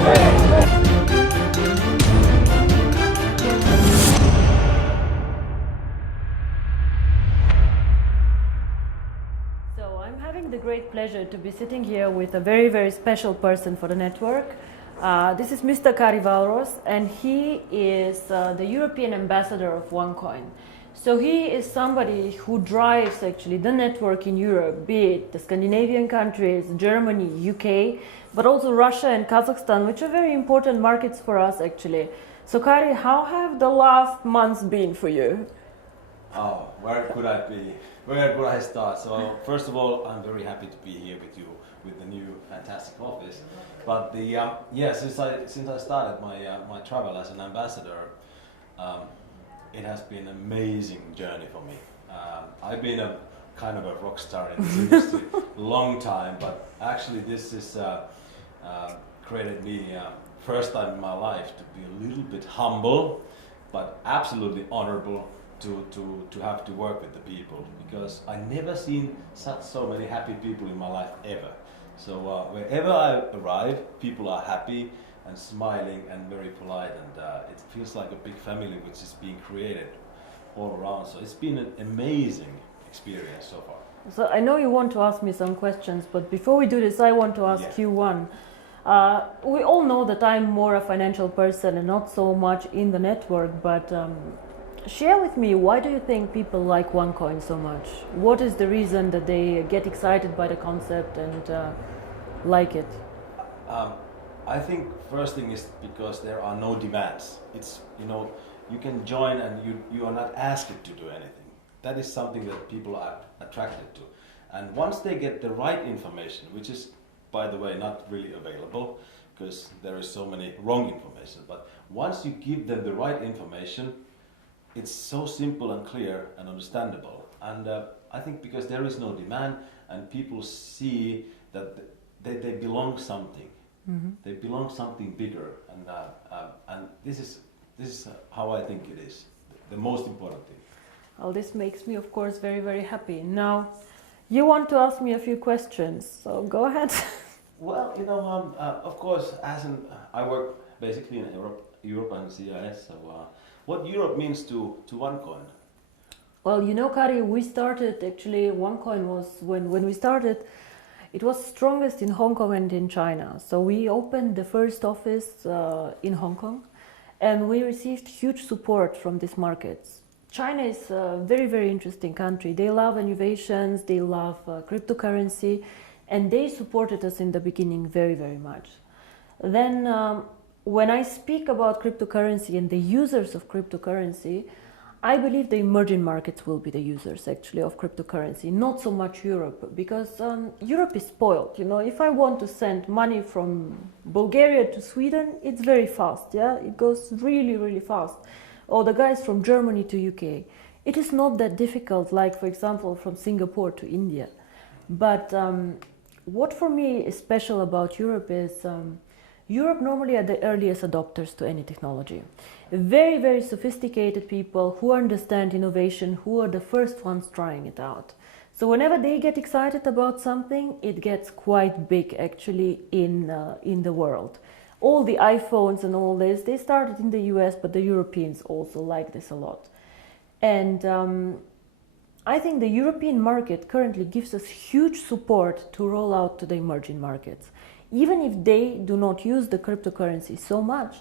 So I'm having the great pleasure to be sitting here with a very, very special person for the network. This is Mr. Kari Valros, and he is the European ambassador of Onecoin. So he is somebody who drives actually the network in Europe, be it the Scandinavian countries, Germany, UK, but also Russia and Kazakhstan, which are very important markets for us actually. So Kari, how have the last months been for you? Oh, where could I be? Where could I start? So first of all, I'm very happy to be here with you with the new fantastic office. But since I started my travel as an ambassador, it has been an amazing journey for me. I've been a kind of a rock star in this industry long time, but actually this is created me first time in my life to be a little bit humble, but absolutely honorable to have to work with the people, because I never seen so many happy people in my life ever. So wherever I arrive, people are happy and smiling and very polite, and it feels like a big family which is being created all around. So it's been an amazing experience so far. So I know you want to ask me some questions, but before we do this, I want to ask you one. We all know that I'm more a financial person and not so much in the network, but share with me, why do you think people like Onecoin so much? What is the reason that they get excited by the concept and like it? I think first thing is because there are no demands. It's, you can join and you are not asked to do anything. That is something that people are attracted to. And once they get the right information, which is, by the way, not really available because there is so many wrong information, but once you give them the right information, it's so simple and clear and understandable. And I think because there is no demand and people see that they belong something. Mm-hmm. They belong something bigger, and this is how I think it is the most important thing. Well, this makes me, of course, very, very happy. Now, you want to ask me a few questions, so go ahead. Well, of course, I work basically in Europe and CIS. So, what Europe means to Onecoin? Well, Kari, we started actually. Onecoin was when we started. It was strongest in Hong Kong and in China. So we opened the first office in Hong Kong, and we received huge support from these markets. China is a very, very interesting country. They love innovations, they love cryptocurrency, and they supported us in the beginning very, very much. Then when I speak about cryptocurrency and the users of cryptocurrency, I believe the emerging markets will be the users actually of cryptocurrency, not so much Europe, because Europe is spoiled. If I want to send money from Bulgaria to Sweden, it's very fast, it goes really, really fast. Or the guys from Germany to UK. It is not that difficult, like for example from Singapore to India. But what for me is special about Europe is Europe normally are the earliest adopters to any technology. Very, very sophisticated people who understand innovation, who are the first ones trying it out. So whenever they get excited about something, it gets quite big actually in the world. All the iPhones and all this, they started in the US, but the Europeans also like this a lot. And I think the European market currently gives us huge support to roll out to the emerging markets. Even if they do not use the cryptocurrency so much,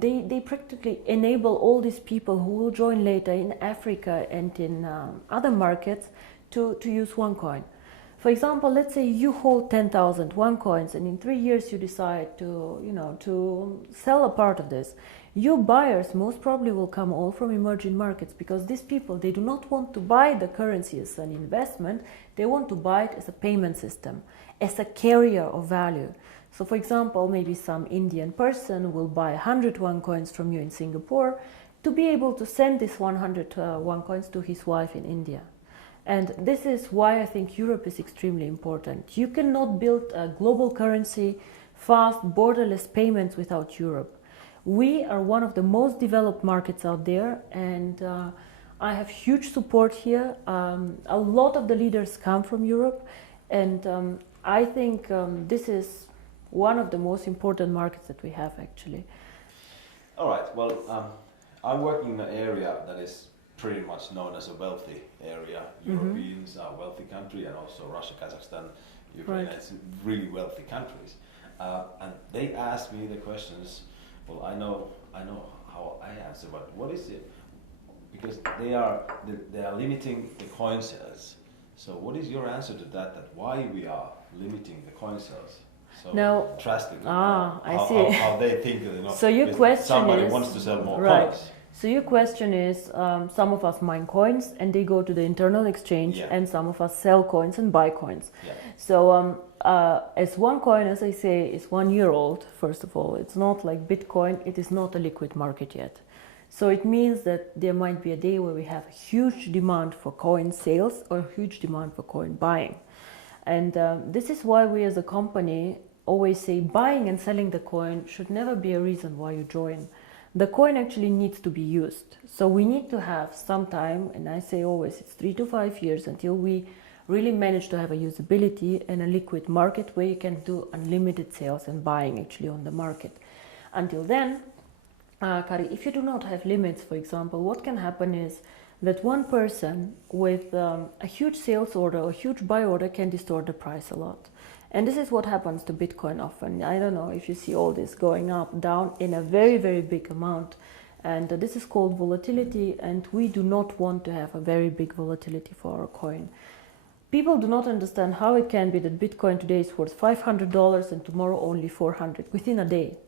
they practically enable all these people who will join later in Africa and in other markets to use Onecoin. For example, let's say you hold 10,000 Onecoins, and in 3 years you decide to sell a part of this. Your buyers most probably will come all from emerging markets, because these people, they do not want to buy the currency as an investment, they want to buy it as a payment system, as a carrier of value. So for example, maybe some Indian person will buy 100 Onecoins from you in Singapore to be able to send this 100 Onecoins to his wife in India. And this is why I think Europe is extremely important. You cannot build a global currency, fast, borderless payments without Europe. We are one of the most developed markets out there, and I have huge support here. A lot of the leaders come from Europe, and I think this is one of the most important markets that we have actually. All right. Well, I'm working in an area that is pretty much known as a wealthy area. Europeans are a wealthy country, and also Russia, Kazakhstan, Ukraine. Right. It's really wealthy countries. And they asked me the questions. Well, I know how I answer, but what is it? Because they are limiting the coin sales. So what is your answer to that? That why we are limiting the coin sales so Now, drastically? I see. How they think that, you know, So your question somebody is, wants to sell more right. coins. So your question is, some of us mine coins and they go to the internal exchange, and some of us sell coins and buy coins. Yeah. So as Onecoin, as I say, is 1 year old, first of all. It's not like Bitcoin, it is not a liquid market yet. So it means that there might be a day where we have a huge demand for coin sales or huge demand for coin buying. And this is why we as a company always say buying and selling the coin should never be a reason why you join. The coin actually needs to be used. So we need to have some time, and I say always it's 3 to 5 years until we really manage to have a usability and a liquid market where you can do unlimited sales and buying actually on the market. Until then, Kari, if you do not have limits, for example, what can happen is that one person with a huge sales order or huge buy order can distort the price a lot. And this is what happens to Bitcoin often. I don't know if you see all this going up, down in a very, very big amount. And this is called volatility, and we do not want to have a very big volatility for our coin. People do not understand how it can be that Bitcoin today is worth $500 and tomorrow only $400 within a day.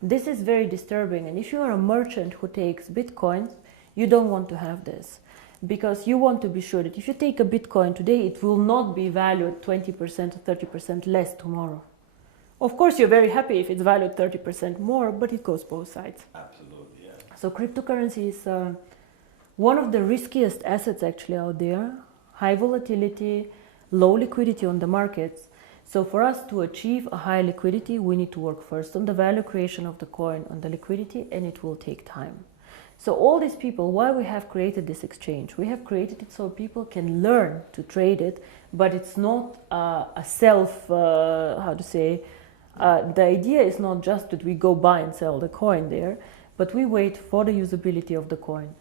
This is very disturbing, and if you are a merchant who takes Bitcoins, you don't want to have this. Because you want to be sure that if you take a Bitcoin today, it will not be valued 20% or 30% less tomorrow. Of course, you're very happy if it's valued 30% more, but it goes both sides. Absolutely, yeah. So cryptocurrency is one of the riskiest assets actually out there. High volatility, low liquidity on the markets. So for us to achieve a high liquidity, we need to work first on the value creation of the coin, on the liquidity, and it will take time. So all these people, why we have created this exchange? We have created it so people can learn to trade it, but it's not a self, the idea is not just that we go buy and sell the coin there, but we wait for the usability of the coin.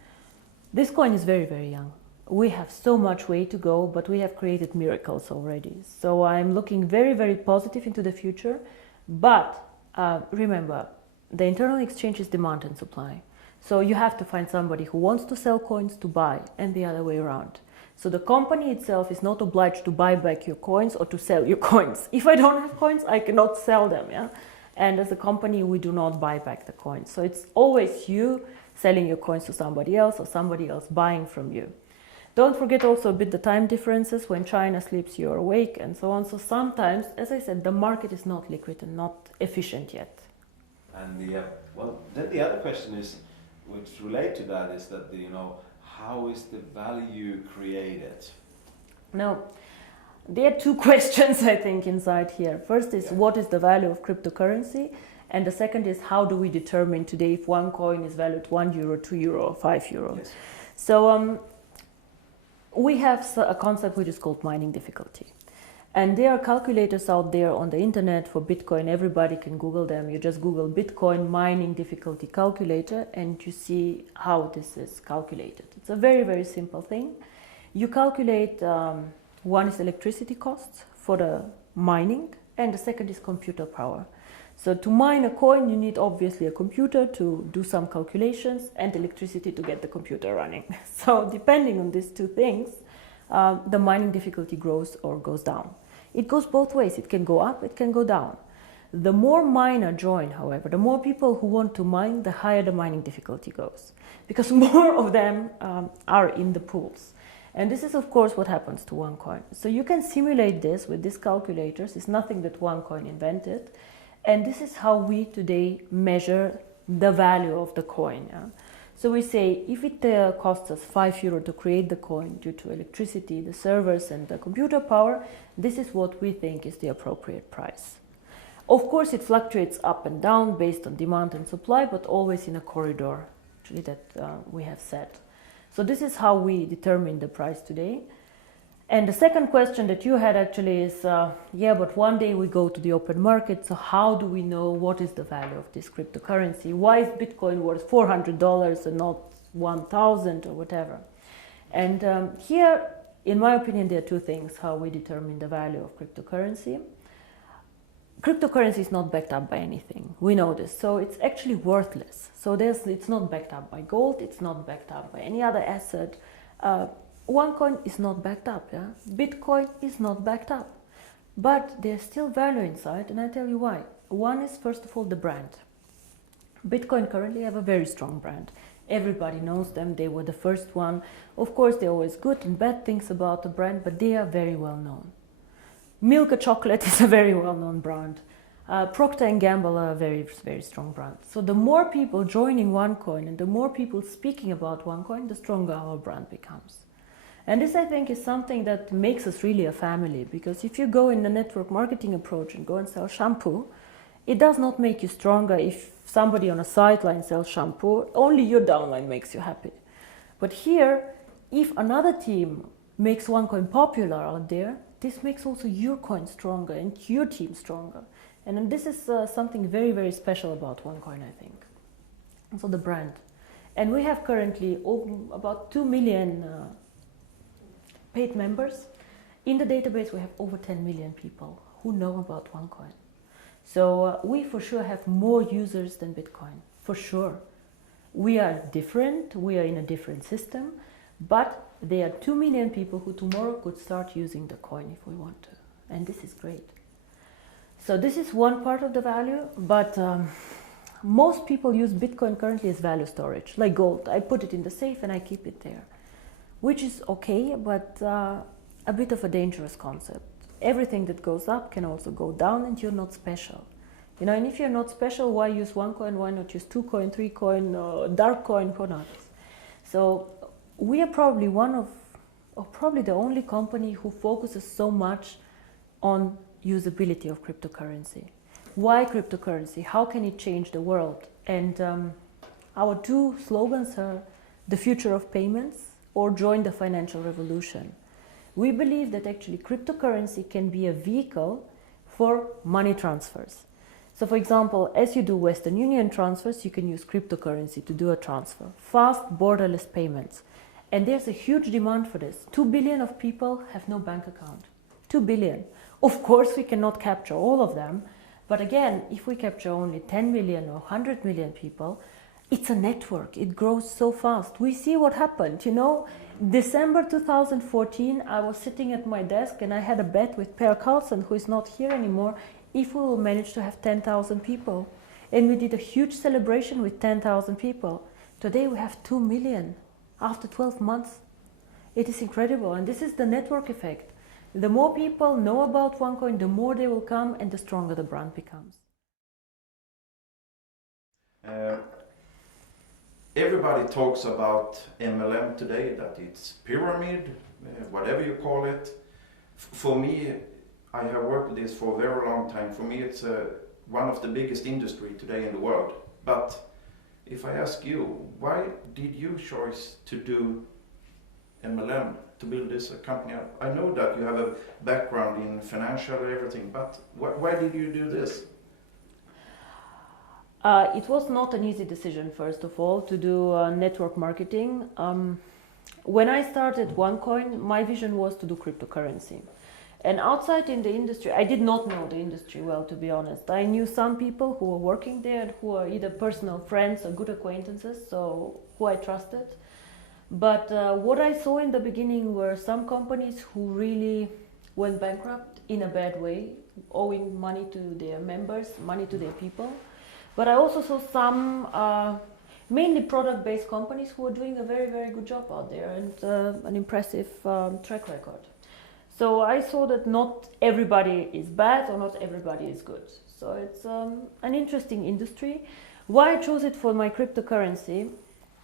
This coin is very, very young. We have so much way to go, but we have created miracles already. So I'm looking very, very positive into the future. But remember, the internal exchange is demand and supply. So you have to find somebody who wants to sell coins to buy, and the other way around. So the company itself is not obliged to buy back your coins or to sell your coins. If I don't have coins, I cannot sell them. Yeah? And as a company, we do not buy back the coins. So it's always you selling your coins to somebody else or somebody else buying from you. Don't forget also a bit the time differences. When China sleeps, you're awake, and so on. So sometimes, as I said, the market is not liquid and not efficient yet. And then the other question is, which relate to that, is that how is the value created? Now, there are two questions I think inside here. First is what is the value of cryptocurrency, and the second is how do we determine today if one coin is valued €1, €2, or €5? Yes. So we have a concept which is called mining difficulty. And there are calculators out there on the internet for Bitcoin. Everybody can Google them. You just Google Bitcoin mining difficulty calculator and you see how this is calculated. It's a very, very simple thing. You calculate, one is electricity costs for the mining, and the second is computer power. So to mine a coin, you need obviously a computer to do some calculations and electricity to get the computer running. So depending on these two things, the mining difficulty grows or goes down. It goes both ways. It can go up, it can go down. The more miner join, however, the more people who want to mine, the higher the mining difficulty goes, because more of them are in the pools. And this is, of course, what happens to Onecoin. So you can simulate this with these calculators. It's nothing that Onecoin invented. And this is how we today measure the value of the coin. Yeah? So we say if it costs us €5 to create the coin due to electricity, the servers and the computer power, this is what we think is the appropriate price. Of course, it fluctuates up and down based on demand and supply, but always in a corridor actually that we have set. So this is how we determine the price today. And the second question that you had actually is, yeah, but one day we go to the open market, so how do we know what is the value of this cryptocurrency? Why is Bitcoin worth $400 and not 1,000 or whatever? And here, in my opinion, there are two things how we determine the value of cryptocurrency. Cryptocurrency is not backed up by anything. We know this. So it's actually worthless. So it's not backed up by gold. It's not backed up by any other asset. Onecoin is not backed up. Yeah? Bitcoin is not backed up. But there's still value inside, and I tell you why. One is, first of all, the brand. Bitcoin currently have a very strong brand. Everybody knows them. They were the first one. Of course, there are always good and bad things about the brand, but they are very well known. Milka Chocolate is a very well-known brand. Procter & Gamble are a very, very strong brand. So the more people joining Onecoin and the more people speaking about Onecoin, the stronger our brand becomes. And this, I think, is something that makes us really a family, because if you go in the network marketing approach and go and sell shampoo, it does not make you stronger if somebody on a sideline sells shampoo. Only your downline makes you happy. But here, if another team makes Onecoin popular out there, this makes also your coin stronger and your team stronger. And this is something very, very special about Onecoin, I think. So the brand. And we have currently about 2 million paid members. In the database, we have over 10 million people who know about Onecoin. So we for sure have more users than Bitcoin, for sure. We are different, we are in a different system, but there are 2 million people who tomorrow could start using the coin if we want to. And this is great. So this is one part of the value, but most people use Bitcoin currently as value storage, like gold. I put it in the safe and I keep it there, which is okay, but a bit of a dangerous concept. Everything that goes up can also go down, and you're not special. You know, and if you're not special, why use Onecoin? Why not use 2Coin, 3Coin, dark coin, who knows? So we are probably one of, or probably the only company who focuses so much on usability of cryptocurrency. Why cryptocurrency? How can it change the world? And our two slogans are the future of payments or join the financial revolution. We believe that actually cryptocurrency can be a vehicle for money transfers. So for example, as you do Western Union transfers, you can use cryptocurrency to do a transfer. Fast, borderless payments. And there's a huge demand for this. 2 billion of people have no bank account. 2 billion. Of course, we cannot capture all of them. But again, if we capture only 10 million or 100 million people, it's a network. It grows so fast. We see what happened. You know, December 2014, I was sitting at my desk and I had a bet with Per Carlson, who is not here anymore, if we will manage to have 10,000 people. And we did a huge celebration with 10,000 people. Today we have 2 million after 12 months. It is incredible. And this is the network effect. The more people know about Onecoin, the more they will come and the stronger the brand becomes. Everybody talks about MLM today, that it's pyramid, whatever you call it. For me, I have worked with this for a very long time. For me, it's one of the biggest industry today in the world. But if I ask you, why did you choose to do MLM, to build this company up? I know that you have a background in financial and everything, but why did you do this? It was not an easy decision, first of all, to do network marketing. When I started Onecoin, my vision was to do cryptocurrency. And outside in the industry, I did not know the industry well, to be honest. I knew some people who were working there, who are either personal friends or good acquaintances, so who I trusted. But what I saw in the beginning were some companies who really went bankrupt in a bad way, owing money to their members, money to their people. But I also saw some mainly product-based companies who were doing a very, very good job out there and an impressive track record. So I saw that not everybody is bad or not everybody is good. So it's an interesting industry. Why I chose it for my cryptocurrency?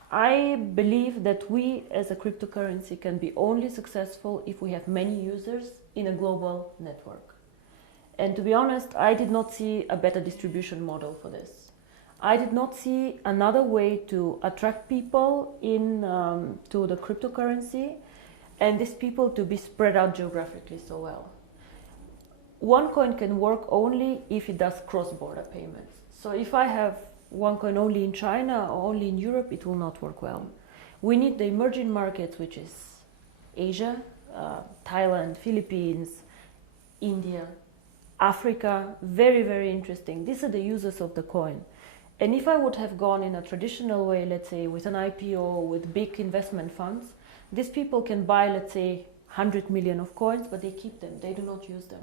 I believe that we as a cryptocurrency can be only successful if we have many users in a global network. And to be honest, I did not see a better distribution model for this. I did not see another way to attract people in to the cryptocurrency and these people to be spread out geographically so well. Onecoin can work only if it does cross-border payments. So if I have Onecoin only in China or only in Europe, it will not work well. We need the emerging markets, which is Asia, Thailand, Philippines, India, Africa, very, very interesting. These are the users of the coin. And if I would have gone in a traditional way, let's say with an IPO, with big investment funds, these people can buy, let's say, 100 million of coins, but they keep them, they do not use them.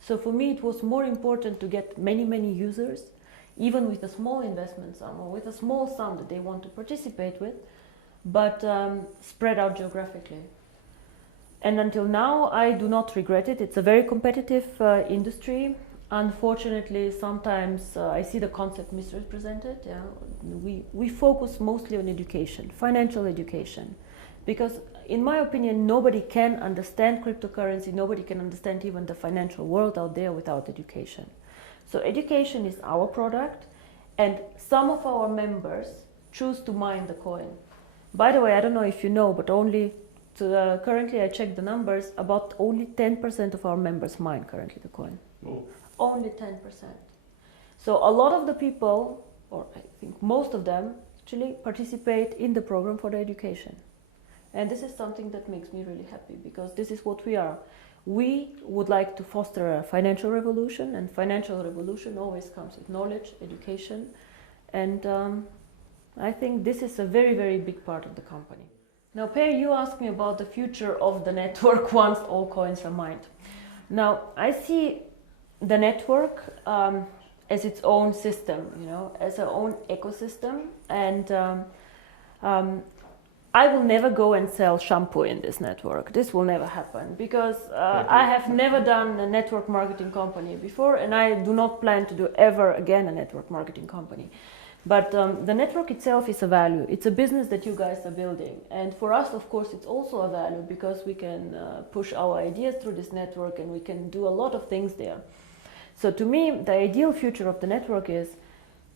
So for me, it was more important to get many, many users, even with a small investment sum or with a small sum that they want to participate with, but spread out geographically. And until now, I do not regret it. It's a very competitive industry. Unfortunately, sometimes I see the concept misrepresented. Yeah? We focus mostly on education, financial education, because in my opinion, nobody can understand cryptocurrency, nobody can understand even the financial world out there without education. So education is our product, and some of our members choose to mine the coin. By the way, I don't know if you know, but currently I checked the numbers, about only 10% of our members mine currently the coin. Oh. Only 10%. So a lot of the people, or I think most of them, actually participate in the program for the education. And this is something that makes me really happy, because this is what we are. We would like to foster a financial revolution, and financial revolution always comes with knowledge, education, and I think this is a very, very big part of the company. Now, Per, you asked me about the future of the network once all coins are mined. Now, I see the network as its own system, as our own ecosystem, and I will never go and sell shampoo in this network. This will never happen, because I have never done a network marketing company before, and I do not plan to do ever again a network marketing company. But the network itself is a value. It's a business that you guys are building. And for us, of course, it's also a value, because we can push our ideas through this network, and we can do a lot of things there. So to me, the ideal future of the network is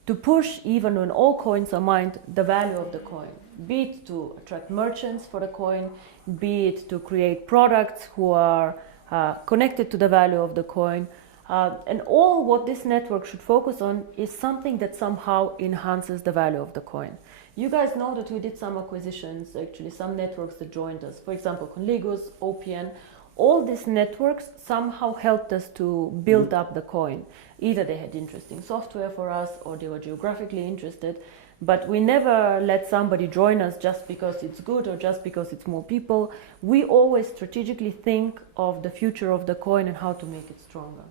to push, even when all coins are mined, the value of the coin. Be it to attract merchants for the coin, be it to create products who are connected to the value of the coin. And all what this network should focus on is something that somehow enhances the value of the coin. You guys know that we did some acquisitions, actually some networks that joined us. For example, Conligos, OPN. All these networks somehow helped us to build up the coin. Either they had interesting software for us, or they were geographically interested. But we never let somebody join us just because it's good or just because it's more people. We always strategically think of the future of the coin and how to make it stronger.